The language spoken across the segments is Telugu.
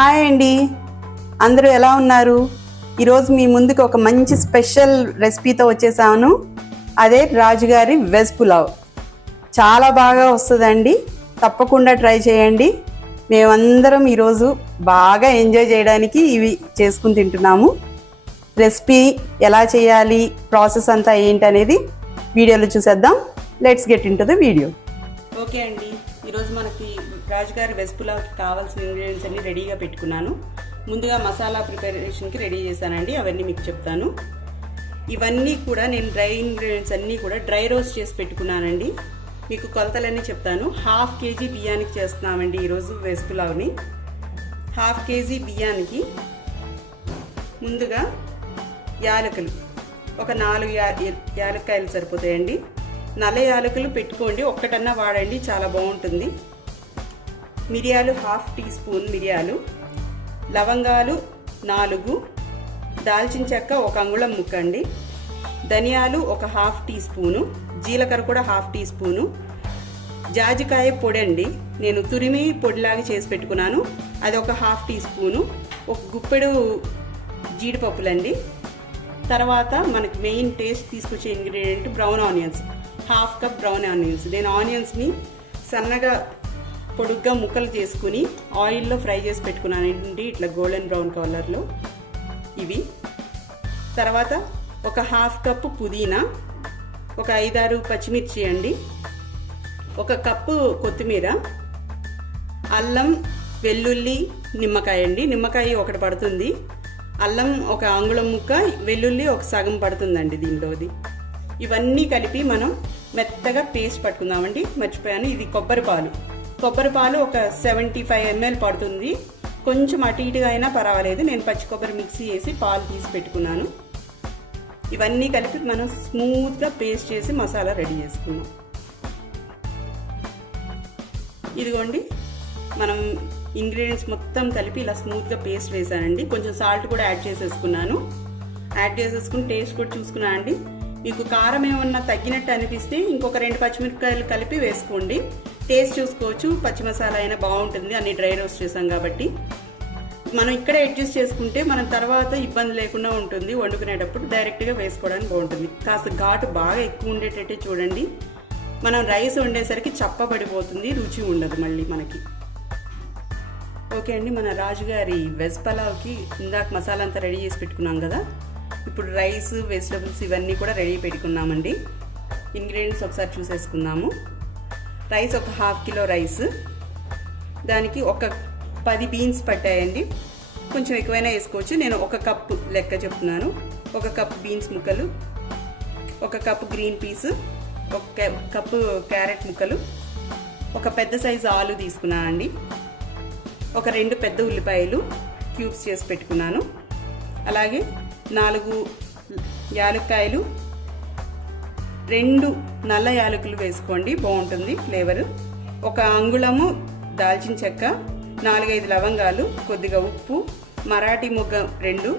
హాయ్ అండి, అందరూ ఎలా ఉన్నారు? ఈరోజు మీ ముందుకు ఒక మంచి స్పెషల్ రెసిపీతో వచ్చేసాను. అదే రాజుగారి వెజ్ పులావ్. చాలా బాగా వస్తుందండి, తప్పకుండా ట్రై చేయండి. మేమందరం ఈరోజు బాగా ఎంజాయ్ చేయడానికి ఇవి చేసుకుని తింటున్నాము. రెసిపీ ఎలా చేయాలి, ప్రాసెస్ అంతా ఏంటనేది వీడియోలో చూసేద్దాం. Let's get in to the video. Okay అండి, ఈరోజు మనకి రాజుగారి వెజ్ పులావ్కి కావాల్సిన ఇంగ్రీడియంట్స్ అన్ని రెడీగా పెట్టుకున్నాను. ముందుగా మసాలా ప్రిపరేషన్కి రెడీ చేశానండి, అవన్నీ మీకు చెప్తాను. ఇవన్నీ కూడా నేను డ్రై ఇంగ్రీడియంట్స్ అన్నీ కూడా డ్రై రోస్ట్ చేసి పెట్టుకున్నానండి. మీకు కొలతలన్నీ చెప్తాను. 1/2 kg బియ్యానికి చేస్తున్నామండి ఈరోజు వెజ్ పులావ్ని. 1/2 kg బియ్యానికి ముందుగా యాలకులు ఒక 4 యాలక్కాయలు సరిపోతాయండి. నల్ల యాలకులు పెట్టుకోండి, ఒక్కటన్నా వాడండి, చాలా బాగుంటుంది. మిరియాలు 1/2 టీ స్పూన్ మిరియాలు, లవంగాలు 4, దాల్చిన చెక్క 1 అంగుళం ముక్క అండి, ధనియాలు ఒక 1/2 టీ స్పూను, జీలకర్ర కూడా 1/2 టీ స్పూను, జాజికాయ పొడి అండి, నేను తురిమి పొడిలాగా చేసి పెట్టుకున్నాను, అది ఒక 1/2 టీ స్పూను, ఒక గుప్పెడు జీడిపప్పులండి. తర్వాత మనకి మెయిన్ టేస్ట్ తీసుకొచ్చే ingredient brown onions, 1/2 cup brown onions. నేను ఆనియన్స్ని సన్నగా పొడుగ్గా ముక్కలు చేసుకుని ఆయిల్లో ఫ్రై చేసి పెట్టుకున్నానండి, ఇట్లా గోల్డెన్ బ్రౌన్ కలర్లో ఇవి. తర్వాత ఒక 1/2 కప్పు పుదీనా, ఒక 5-6 పచ్చిమిర్చి అండి, 1 కప్పు కొత్తిమీర, అల్లం, వెల్లుల్లి, నిమ్మకాయ అండి, నిమ్మకాయ 1 పడుతుంది, అల్లం 1 అంగుళం ముక్క, వెల్లుల్లి 1 సగం పడుతుందండి దీనిలోది. ఇవన్నీ కలిపి మనం మెత్తగా పేస్ట్ పట్టుకుందామండి. మర్చిపోయాను, ఇది కొబ్బరి పాలు ఒక 75 ml పడుతుంది. కొంచెం అటు ఇటుగా అయినా పర్వాలేదు, నేను పచ్చి కొబ్బరి మిక్సీ వేసి పాలు తీసి పెట్టుకున్నాను. ఇవన్నీ కలిపి మనం స్మూత్గా పేస్ట్ చేసి మసాలా రెడీ చేసుకున్నాం. ఇదిగోండి, మనం ఇంగ్రీడియంట్స్ మొత్తం కలిపి ఇలా స్మూత్గా పేస్ట్ వేసానండి. కొంచెం సాల్ట్ కూడా యాడ్ చేసేసుకున్నాను. యాడ్ చేసేసుకుని టేస్ట్ కూడా చూసుకున్నాను అండి. మీకు కారం ఏమన్నా తగ్గినట్టు అనిపిస్తే ఇంకొక 2 పచ్చిమిరపకాయలు కలిపి వేసుకోండి, టేస్ట్ చూసుకోవచ్చు. పచ్చి మసాలా అయినా బాగుంటుంది, అన్ని డ్రై రోస్ట్ చేసాం కాబట్టి. మనం ఇక్కడే అడ్జస్ట్ చేసుకుంటే మనం తర్వాత ఇబ్బంది లేకుండా ఉంటుంది, వండుకునేటప్పుడు డైరెక్ట్గా వేసుకోవడానికి బాగుంటుంది. కాస్త ఘాటు బాగా ఎక్కువ ఉండేటట్టే చూడండి, మనం రైస్ వండేసరికి చప్పబడిపోతుంది, రుచి ఉండదు మళ్ళీ మనకి. ఓకే అండి, మన రాజుగారి వెజ్ పలావ్కి ఇందాక మసాలా అంతా రెడీ చేసి పెట్టుకున్నాం కదా, ఇప్పుడు రైస్, వెజిటబుల్స్ ఇవన్నీ కూడా రెడీ పెట్టుకున్నామండి. ఇంగ్రీడియంట్స్ ఒకసారి చూసేసుకుందాము. రైస్ ఒక 1/2 కిలో రైస్, దానికి ఒక 10 బీన్స్ పట్టాయండి, కొంచెం ఎక్కువైనా వేసుకోవచ్చు. నేను 1 కప్పు లెక్క చెప్తున్నాను. 1 కప్పు బీన్స్ ముక్కలు, 1 cup green peas, 1 cup carrot ముక్కలు, 1 పెద్ద సైజు ఆలు తీసుకున్నానండి, ఒక 2 పెద్ద ఉల్లిపాయలు క్యూబ్స్ చేసి పెట్టుకున్నాను, అలాగే 4 యాలక్కాయలు, 2 నల్ల యాలకులు వేసుకోండి, బాగుంటుంది ఫ్లేవరు, 1 అంగుళము దాల్చిన చెక్క, 4-5 లవంగాలు, కొద్దిగా ఉప్పు, మరాఠీ మొగ్గ 2,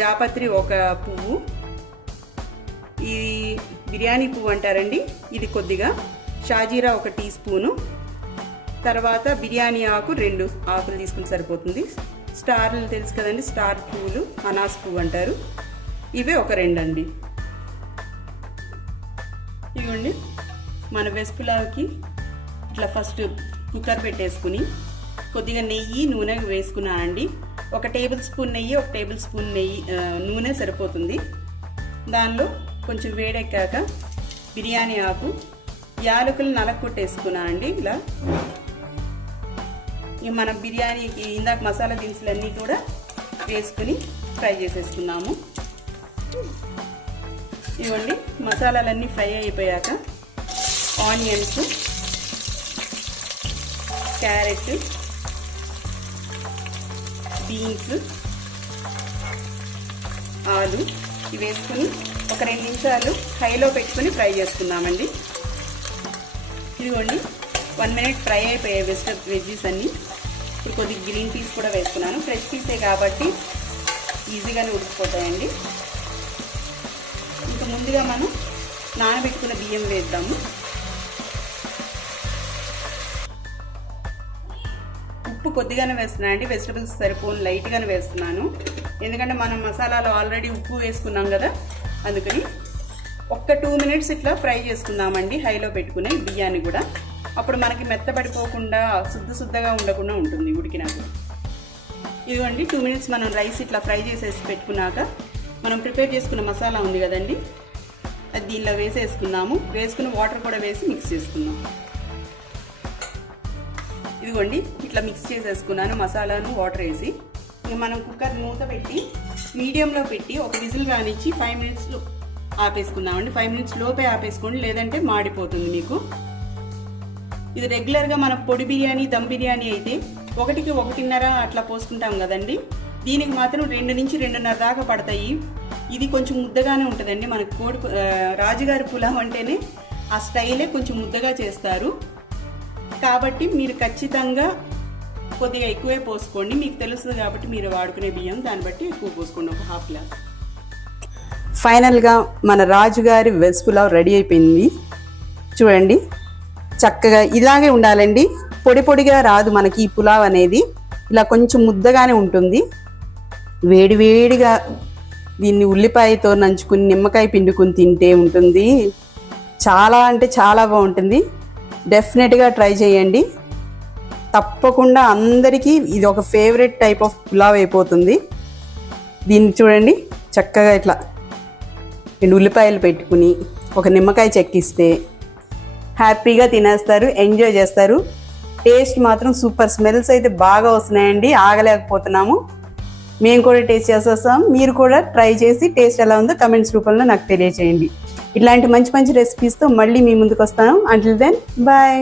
జాపత్రి 1 పువ్వు, ఈ బిర్యానీ పువ్వు అంటారండి, ఇది కొద్దిగా, షాజీరా 1 టీ స్పూను, తర్వాత బిర్యానీ ఆకు 2 ఆకులు తీసుకుని సరిపోతుంది. స్టార్లు తెలుసు కదండి, స్టార్ పువ్వులు, అనాస్ పువ్వు అంటారు, ఇవే ఒక 2 అండి. ఇవ్వండి, మన వెజ్ పులావ్కి ఇట్లా ఫస్ట్ కుక్కర్ పెట్టేసుకుని కొద్దిగా నెయ్యి, నూనె వేసుకున్నానండి. 1 టేబుల్ స్పూన్ నెయ్యి, 1 టేబుల్ స్పూన్ నూనె సరిపోతుంది. దానిలో కొంచెం వేడెక్కాక బిర్యానీ ఆకు, యాలకులు నలగొట్టేసుకున్నానండి. ఇలా మనం బిర్యానీకి ఇందాక మసాలా దినుసులన్నీ కూడా వేసుకుని ఫ్రై చేసేసుకున్నాము. ఇవ్వండి, మసాలాలన్నీ ఫ్రై అయిపోయాక ఆనియన్స్, క్యారెట్, బీన్స్, ఆలు ఇవి వేసుకుని ఒక 2 నిమిషాలు హైలో పెట్టుకుని ఫ్రై చేసుకున్నామండి. ఇదిగోండి, 1 మినిట్ ఫ్రై అయిపోయాయి వెజ్జీస్ అన్నీ. ఇప్పుడు కొద్దిగా గ్రీన్ పీస్ కూడా వేసుకున్నాను, ఫ్రెష్ పీసే కాబట్టి ఈజీగానే ఉడికిపోతాయండి. ఇంకా ముందుగా మనం నానబెట్టుకున్న బియ్యం వేద్దాము. ఉప్పు కొద్దిగానే వేస్తున్నాను అండి, వెజిటబుల్స్ సరిపోను లైట్గానే వేస్తున్నాను. ఎందుకంటే మనం మసాలాలో ఆల్రెడీ ఉప్పు వేసుకున్నాం కదా, అందుకని ఒక్క 2 మినిట్స్ ఇట్లా ఫ్రై చేసుకుందామండి హైలో పెట్టుకుని బియ్యాన్ని కూడా. అప్పుడు మనకి మెత్తబడిపోకుండా శుద్ధగా ఉండకుండా ఉంటుంది ఉడికినాక. ఇదిగోండి 2 మినిట్స్ మనం రైస్ ఇట్లా ఫ్రై చేసేసి పెట్టుకున్నాక మనం ప్రిపేర్ చేసుకున్న మసాలా ఉంది కదండి, అది దీనిలో వేసేసుకుందాము. వేసుకుని వాటర్ కూడా వేసి మిక్స్ చేసుకుందాం. ఇదిగోండి ఇట్లా మిక్స్ చేసేసుకున్నాను మసాలాను వాటర్ వేసి. ఇక మనం కుక్కర్ మూత పెట్టి మీడియంలో పెట్టి ఒక విజిల్ రానిచ్చి 5 మినిట్స్లో ఆపేసుకుందామండి. 5 మినిట్స్ లోపే ఆపేసుకోండి, లేదంటే మాడిపోతుంది మీకు. ఇది రెగ్యులర్గా మన పొడి బిర్యానీ దమ్ బిర్యానీ అయితే 1కి 1.5 అట్లా పోసుకుంటాం కదండి, దీనికి మాత్రం 2 నుంచి 2.5 దాకా పడతాయి. ఇది కొంచెం ముద్దగానే ఉంటుందండి. మనకు రాజుగారి పులావ్ అంటేనే ఆ స్టైలే కొంచెం ముద్దగా చేస్తారు కాబట్టి మీరు ఖచ్చితంగా కొద్దిగా ఎక్కువే పోసుకోండి. మీకు తెలుస్తుంది కాబట్టి మీరు వాడుకునే బియ్యం దాన్ని బట్టి ఎక్కువ పోసుకోండి, ఒక హాఫ్ గ్లాస్. ఫైనల్గా మన రాజుగారి వెజ్ పులావ్ రెడీ అయిపోయింది. చూడండి చక్కగా ఇలాగే ఉండాలండి, పొడి పొడిగా రాదు మనకి ఈ పులావ్ అనేది, ఇలా కొంచెం ముద్దగానే ఉంటుంది. వేడివేడిగా దీన్ని ఉల్లిపాయతో నంచుకుని నిమ్మకాయ పిండుకుని తింటే ఉంటుంది, చాలా అంటే చాలా బాగుంటుంది. డెఫినెట్గా ట్రై చేయండి, తప్పకుండా అందరికీ ఇది ఒక ఫేవరెట్ టైప్ ఆఫ్ పులావ్ అయిపోతుంది. దీన్ని చూడండి చక్కగా ఇట్లా 2 ఉల్లిపాయలు పెట్టుకుని ఒక నిమ్మకాయ చెక్కిస్తే హ్యాపీగా తినేస్తారు, ఎంజాయ్ చేస్తారు. టేస్ట్ మాత్రం సూపర్, స్మెల్స్ అయితే బాగా వస్తున్నాయండి, ఆగలేకపోతున్నాము. మేము కూడా టేస్ట్ చేసేస్తాం, మీరు కూడా ట్రై చేసి టేస్ట్ ఎలా ఉందో కమెంట్స్ రూపంలో నాకు తెలియజేయండి. ఇట్లాంటి మంచి మంచి రెసిపీస్తో మళ్ళీ మీ ముందుకు వస్తాను. Until then bye.